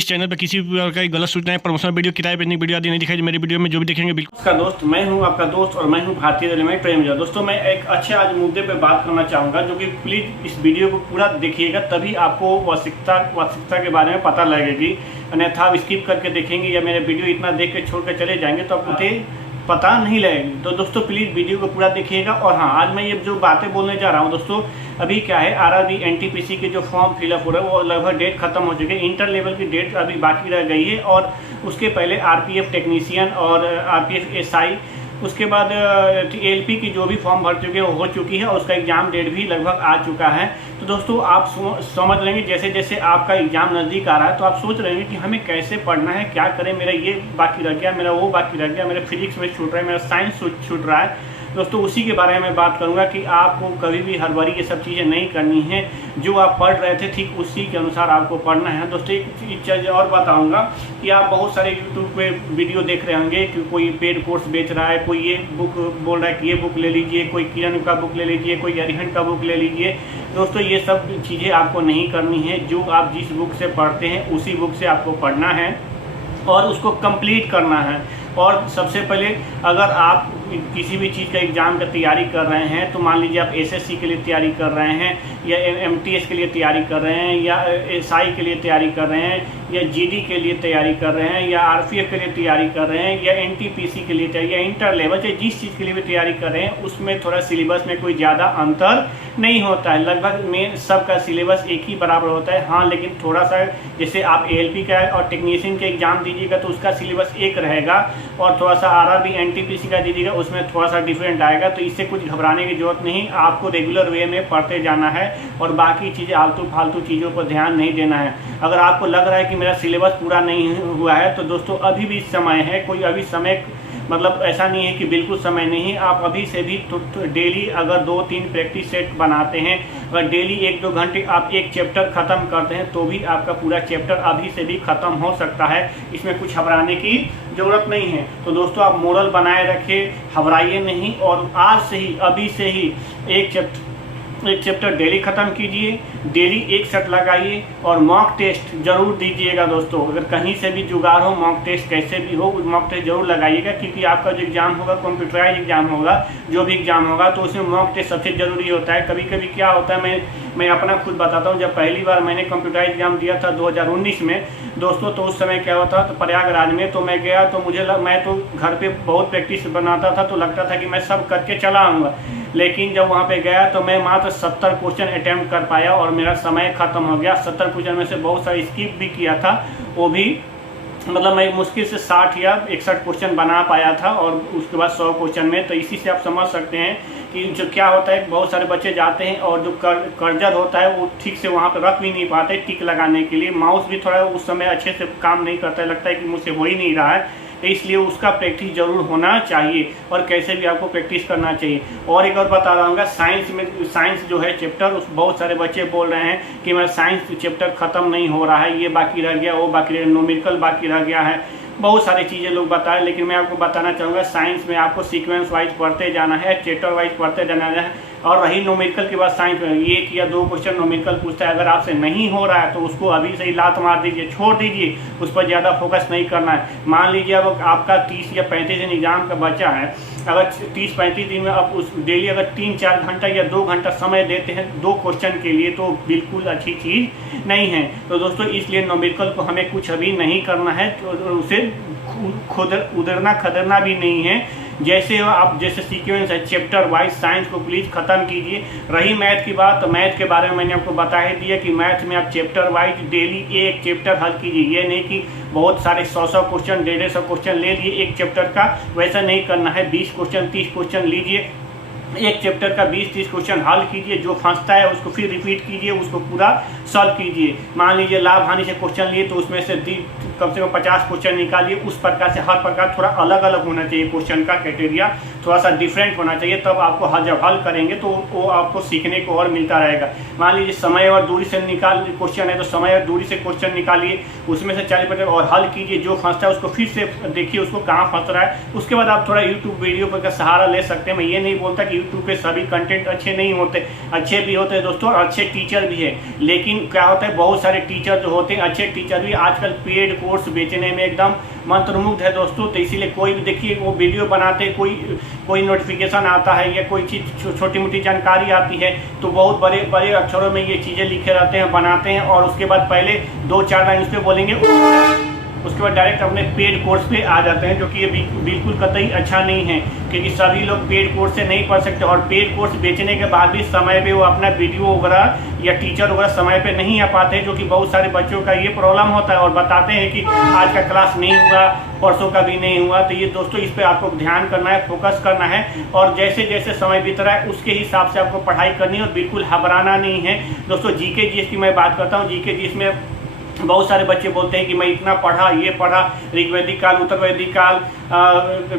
इस चैनल पर किसी भी प्रकार की गलत सूचनाएं, प्रमोशनल वीडियो, किराए पे वीडियो आदि नहीं दिखाई। मेरी वीडियो में जो भी देखेंगे बिल्कुल। नमस्कार दोस्त, मैं हूं आपका दोस्त और मैं हूं भारतीय रेलवे में प्रेम जा। दोस्तों, मैं एक अच्छे आज मुद्दे पे बात करना चाहूँगा, जो कि प्लीज़ इस वीडियो को पूरा देखिएगा, तभी आपको वास्तविकता के बारे में पता लगेगी। अन्यथा आप स्किप करके देखेंगे या मेरे वीडियो इतना देख के छोड़ कर चले जाएंगे तो आपको पता नहीं लगेगी। तो दोस्तों प्लीज़ वीडियो को पूरा देखिएगा। और हाँ, आज मैं ये जो बातें बोलने जा रहा हूँ दोस्तों, अभी क्या है, आरआरबी एनटीपीसी के जो फॉर्म फिलअप हो रहा है वो लगभग डेट खत्म हो चुकी है। इंटर लेवल की डेट अभी बाकी रह गई है और उसके पहले आरपीएफ टेक्नीशियन और आरपीएफ एसआई, उसके बाद एलपी की जो भी फॉर्म भर चुके हैं वो हो चुकी है और उसका एग्ज़ाम डेट भी लगभग आ चुका है। तो दोस्तों आप समझ लेंगे, जैसे जैसे आपका एग्ज़ाम नज़दीक आ रहा है तो आप सोच रहे हैं कि हमें कैसे पढ़ना है, क्या करें, मेरा ये बाकी रह गया, मेरा वो बाकी रह गया, मेरा फिजिक्स में छूट रहा है, मेरा साइंस छूट रहा है। दोस्तों उसी के बारे में बात करूंगा कि आपको कभी भी हड़बड़ी ये सब चीज़ें नहीं करनी है। जो आप पढ़ रहे थे ठीक उसी के अनुसार आपको पढ़ना है। दोस्तों एक चीज़ और बताऊंगा कि आप बहुत सारे यूट्यूब पे वीडियो देख रहे होंगे कि कोई पेड कोर्स बेच रहा है, कोई ये बुक बोल रहा है कि ये बुक ले लीजिए, कोई किरण का बुक ले लीजिए, कोई अरिहंत का बुक ले लीजिए। दोस्तों ये सब चीज़ें आपको नहीं करनी है। जो आप जिस बुक से पढ़ते हैं उसी बुक से आपको पढ़ना है और उसको कंप्लीट करना है। और सबसे पहले अगर आप किसी भी चीज़ का एग्ज़ाम का तैयारी कर रहे हैं, तो मान लीजिए आप एसएससी के लिए तैयारी कर रहे हैं या एमटीएस के लिए तैयारी कर रहे हैं या एसआई के लिए तैयारी कर रहे हैं या जीडी के लिए तैयारी कर रहे हैं या आरपीएफ के लिए तैयारी कर रहे हैं या एनटीपीसी के लिए तैयारी या इंटर लेवल या जिस चीज़ के लिए भी तैयारी कर रहे हैं, उसमें थोड़ा सिलेबस में कोई ज़्यादा अंतर नहीं होता है। लगभग में सबका सिलेबस एक ही बराबर होता है। हाँ, लेकिन थोड़ा सा जैसे आप एएलपी का और टेक्नीशियन का एग्ज़ाम दीजिएगा तो उसका सिलेबस एक रहेगा और थोड़ा सा आरआरबी एनटीपीसी का दीजिएगा उसमें थोड़ा सा डिफरेंट आएगा। तो इससे कुछ घबराने की जरूरत नहीं, आपको रेगुलर वे में पढ़ते जाना है और बाकी चीज़ें आलतू फालतू चीज़ों पर ध्यान नहीं देना है। अगर आपको लग रहा है कि मेरा सिलेबस पूरा नहीं हुआ है तो दोस्तों अभी भी समय है। कोई अभी समय मतलब ऐसा नहीं है कि बिल्कुल समय नहीं। आप अभी से भी तो डेली अगर 2-3 प्रैक्टिस सेट बनाते हैं, अगर डेली 1-2 घंटे आप एक चैप्टर ख़त्म करते हैं तो भी आपका पूरा चैप्टर अभी से भी ख़त्म हो सकता है। इसमें कुछ घबराने की ज़रूरत नहीं है। तो दोस्तों आप मोरल बनाए रखें, घबराइए नहीं और आज से ही अभी से ही एक चैप्टर डेली ख़त्म कीजिए, डेली एक सेट लगाइए और मॉक टेस्ट जरूर दीजिएगा। दोस्तों अगर कहीं से भी जुगाड़ हो, मॉक टेस्ट कैसे भी हो, मॉक टेस्ट जरूर लगाइएगा, क्योंकि आपका जो एग्ज़ाम होगा कंप्यूटराइज एग्ज़ाम होगा, जो भी एग्ज़ाम होगा तो उसमें मॉक टेस्ट सबसे ज़रूरी होता है। कभी कभी क्या होता है, मैं अपना खुद बताता हूँ। जब पहली बार मैंने कंप्यूटराइज एग्ज़ाम दिया था 2019 में दोस्तों, तो उस समय क्या होता तो प्रयागराज में तो मैं गया, तो मैं तो घर पे बहुत प्रैक्टिस बनाता था, तो लगता था कि मैं सब करके चला आऊँगा। लेकिन जब वहाँ पे गया तो मैं मात्र 70 क्वेश्चन अटैम्प्ट कर पाया और मेरा समय ख़त्म हो गया। 70 क्वेश्चन में से बहुत सारे स्किप भी किया था, वो भी मतलब मैं मुश्किल से 60 या 61 क्वेश्चन बना पाया था और उसके बाद 100 क्वेश्चन में। तो इसी से आप समझ सकते हैं कि जो क्या होता है, बहुत सारे बच्चे जाते हैं और जो कर्जर होता है वो ठीक से वहाँ पे रख भी नहीं पाते टिक लगाने के लिए। माउस भी थोड़ा उस समय अच्छे से काम नहीं करता है, लगता है कि मुझसे हो ही नहीं रहा है। तो इसलिए उसका प्रैक्टिस जरूर होना चाहिए और कैसे भी आपको प्रैक्टिस करना चाहिए। और एक और बता रहा हूँ, साइंस जो है चैप्टर, उस बहुत सारे बच्चे बोल रहे हैं कि मेरा साइंस चैप्टर ख़त्म नहीं हो रहा है, ये बाकी रह गया, वो बाकी रह गया, न्यूमेरिकल बाकी रह गया है, बहुत सारी चीज़ें लोग बताएं। लेकिन मैं आपको बताना चाहूँगा, साइंस में आपको सीक्वेंस वाइज पढ़ते जाना है, चैप्टर वाइज पढ़ते जाना है। और रही न्यूमेरिकल के बाद साइंस में 1 या 2 क्वेश्चन न्यूमेरिकल पूछता है, अगर आपसे नहीं हो रहा है तो उसको अभी से ही लात मार दीजिए, छोड़ दीजिए, उस पर ज़्यादा फोकस नहीं करना है। मान लीजिए अब आपका 30 या 35 दिन एग्जाम का बचा है, अगर 30-35 दिन में आप उस डेली अगर 3-4 घंटा या 2 घंटा समय देते हैं 2 क्वेश्चन के लिए, तो बिल्कुल अच्छी चीज़ नहीं है। तो दोस्तों इसलिए न्यूमेरिकल को हमें कुछ अभी नहीं करना है, तो उसे उधरना खदरना भी नहीं है। जैसे सीक्वेंस है चैप्टर वाइज साइंस को प्लीज़ ख़त्म कीजिए। रही मैथ की बात, तो मैथ के बारे में मैंने आपको बता ही दिया कि मैथ में आप चैप्टर वाइज डेली एक चैप्टर हल कीजिए। ये नहीं कि बहुत सारे 100 क्वेश्चन 150 क्वेश्चन ले लिए एक चैप्टर का, वैसा नहीं करना है। 20 क्वेश्चन 30 क्वेश्चन लीजिए, एक चैप्टर का 20-30 क्वेश्चन हल कीजिए, जो फंसता है उसको फिर रिपीट कीजिए, उसको पूरा सॉल्व कीजिए। मान लीजिए लाभ हानि से क्वेश्चन लिए तो उसमें से कम से कम 50 क्वेश्चन निकालिए। उस प्रकार से हर प्रकार थोड़ा अलग अलग होना चाहिए, क्वेश्चन का क्राइटेरिया थोड़ा सा डिफरेंट होना चाहिए, तब आपको जब हल करेंगे तो वो आपको सीखने को और मिलता रहेगा। मान लीजिए समय और दूरी से क्वेश्चन है तो समय और दूरी से क्वेश्चन निकालिए, उसमें से 40% और हल कीजिए, जो फंसता है उसको फिर से देखिए उसको कहाँ फंस रहा है। उसके बाद आप थोड़ा यूट्यूब वीडियो पर का सहारा ले सकते हैं। मैं ये नहीं बोलता कि यूट्यूब पे सभी कंटेंट अच्छे नहीं होते, अच्छे भी होते हैं दोस्तों और अच्छे टीचर भी है। लेकिन क्या होता है, बहुत सारे टीचर जो होते हैं, अच्छे टीचर भी आजकल पेड कोर्स बेचने में एकदम मंत्रमुग्ध है दोस्तों। तो इसीलिए कोई भी देखिए वो वीडियो बनाते, कोई नोटिफिकेशन आता है या कोई चीज़ छोटी मोटी जानकारी आती है तो बहुत बड़े बड़े अक्षरों में ये चीज़ें लिखे रहते हैं, बनाते हैं और उसके बाद पहले 2-4 लाइन उस पर बोलेंगे, उसके बाद डायरेक्ट अपने पेड कोर्स पे आ जाते हैं, जो कि ये बिल्कुल कतई अच्छा नहीं है, क्योंकि सभी लोग पेड कोर्स से नहीं पढ़ सकते और पेड कोर्स बेचने के बाद भी समय पे वो अपना वीडियो वगैरह या टीचर वगैरह समय पे नहीं आ पाते हैं, जो कि बहुत सारे बच्चों का ये प्रॉब्लम होता है और बताते हैं कि आज का क्लास नहीं हुआ, परसों का भी नहीं हुआ। तो ये दोस्तों इस पर आपको ध्यान करना है, फोकस करना है और जैसे जैसे समय बीत रहा है उसके हिसाब से आपको पढ़ाई करनी है और बिल्कुल घबराना नहीं है दोस्तों। जीके जीएस की मैं बात करता हूँ, जीके जीएस में बहुत सारे बच्चे बोलते हैं कि मैं इतना पढ़ा, ये पढ़ा, ऋग्वैदिक काल, उत्तरवैदिक काल,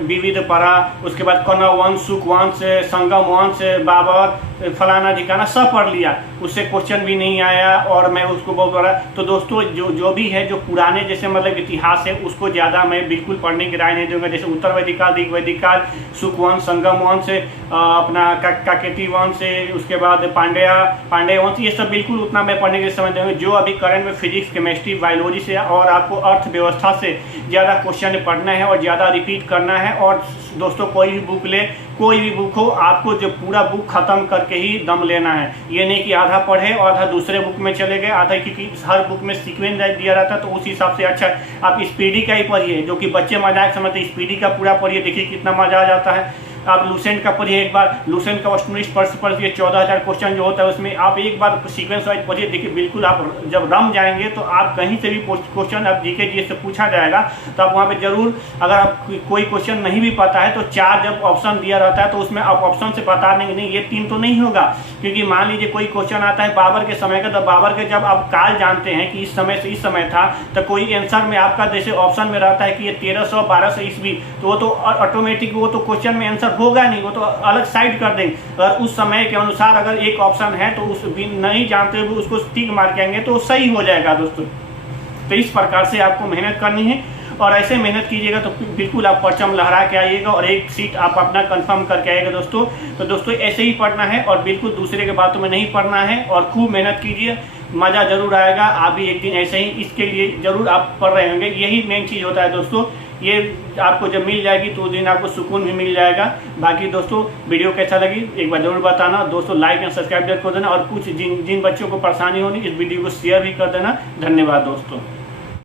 विविध पढ़ा, उसके बाद कण्व वंश, शुक वंश, संगम वंश, बाबर, फलाना ढिकाना सब पढ़ लिया, उससे क्वेश्चन भी नहीं आया और मैं उसको बहुत बड़ा। तो दोस्तों जो भी है, जो पुराने जैसे मतलब इतिहास है उसको ज़्यादा मैं बिल्कुल पढ़ने की राय नहीं दूंगा। जैसे उत्तरवैदिक काल, ऋग्वैदिक काल, शुक वंश, संगम वंश, अपना काकेती वंश, उसके बाद पांड्य वंश, ये सब बिल्कुल उतना मैं पढ़ने के समय दूंगा। जो अभी करंट में फिजिक्स, केमिस्ट्री, बायोलॉजी से और आपको अर्थव्यवस्था से ज़्यादा क्वेश्चन पढ़ना है और ज़्यादा रिपीट करना है। और दोस्तों कोई भी बुक ले, कोई भी बुक हो, आपको जो पूरा बुक खत्म करके ही दम लेना है। ये नहीं कि आधा पढ़े और आधा दूसरे बुक में चले गए, आधा, क्योंकि हर बुक में सीक्वेंस दिया रहता है तो उस हिसाब से अच्छा आप स्पीडी का ही पढ़िए, जो कि बच्चे मजाक समझते, स्पीडी का पूरा पढ़िए, देखिए कितना मजा आ जाता है। आप लूसेंट का पढ़िए एक बार, लूसेंट का वेस्टर्निस्ट पढ़िए, 14,000 क्वेश्चन जो होता है उसमें आप एक बार सीक्वेंस वाइज पढ़िए, देखिए बिल्कुल आप जब रम जाएंगे तो आप कहीं से भी क्वेश्चन आप जीके जीएस से पूछा जाएगा तो आप वहाँ पे जरूर, अगर आप कोई क्वेश्चन नहीं भी पता है तो 4 जब ऑप्शन दिया रहता है तो उसमें आप ऑप्शन से बता देंगे, नहीं ये 3 तो नहीं होगा। क्योंकि मान लीजिए कोई क्वेश्चन आता है बाबर के समय का, तो बाबर के जब आप काल जानते हैं कि इस समय से इस समय था, तो कोई आंसर में आपका जैसे ऑप्शन में रहता है कि ये 1300-1200 ईस्वी, तो वो तो ऑटोमेटिक वो तो क्वेश्चन में आंसर होगा नहीं, वो तो अलग साइड कर देंगे। अगर उस समय के अनुसार अगर एक ऑप्शन है तो उस नहीं जानते हुए उसको टिक मार के आएंगे तो सही हो जाएगा दोस्तों। तो इस प्रकार से आपको मेहनत करनी है और ऐसे मेहनत कीजिएगा तो बिल्कुल आप परचम लहरा के आइएगा और एक सीट आप अपना कंफर्म करके आइएगा दोस्तों। तो दोस्तों ऐसे ही पढ़ना है और बिल्कुल दूसरे के बातों में नहीं पढ़ना है और खूब मेहनत कीजिए, मज़ा जरूर आएगा। आप भी एक दिन ऐसे ही इसके लिए जरूर आप पढ़ रहे होंगे, यही मेन चीज़ होता है दोस्तों। ये आपको जब मिल जाएगी तो उस दिन आपको सुकून भी मिल जाएगा। बाकी दोस्तों वीडियो कैसा लगी एक बार जरूर बताना दोस्तों, लाइक एंड सब्सक्राइब कर देना और कुछ जिन बच्चों को परेशानी होनी इस वीडियो को शेयर भी कर देना। धन्यवाद दोस्तों।